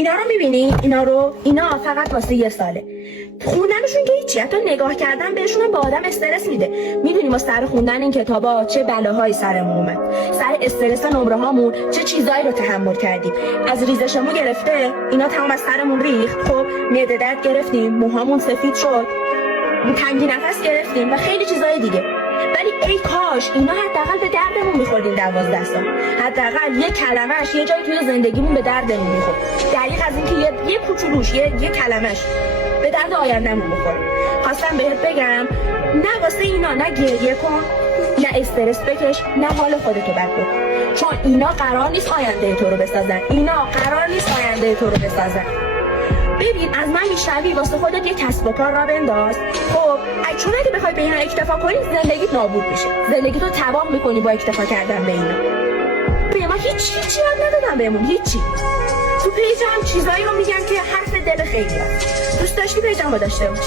اینا رو میبینی؟ اینا فقط واسه یه ساله. خوندنشون که هیچی، حتی نگاه کردن بهشون با آدم استرس میده. میدونیم ما سر خوندن این کتابا چه بلاهایی سرمون اومد، سر استرس نمره هامون چه چیزایی رو تحمل کردیم. از ریزشمون گرفته اینا تمام از سرمون ریخت. خب معده درد گرفتیم، موهامون سفید شد، تنگی نفس گرفتیم و خیلی چیزای دیگه. ولی ای کاش اینا حداقل به دردمون میخوردین 12 سال. حداقل یه کلمش یه جایی توی زندگیمون به دردمون میخورد. دریغ از اینکه یه کوچولوش یه کلمش به درد آیندهمون بخوره. خواستم بهت بگم نه واسه اینا نه گریه کن، نه استرس بکش، نه حال خودتو بد کن، چون اینا قرار نیست آینده تو رو بسازن. ببین از من میشنوی واسه خودت یه کسب و کار را بنداز. خب چون اگه بخوای به اینا اکتفا کنی زندگیت نابود میشه، زندگی تو تباه میکنی با اکتفا کردن به اینا. به ما هیچی یاد ندادم بهمون، هیچی. تو پیجم چیزایی رو میگم که حرف دل خیلی هست. دوست داشتی پیجم رو داشته باشی.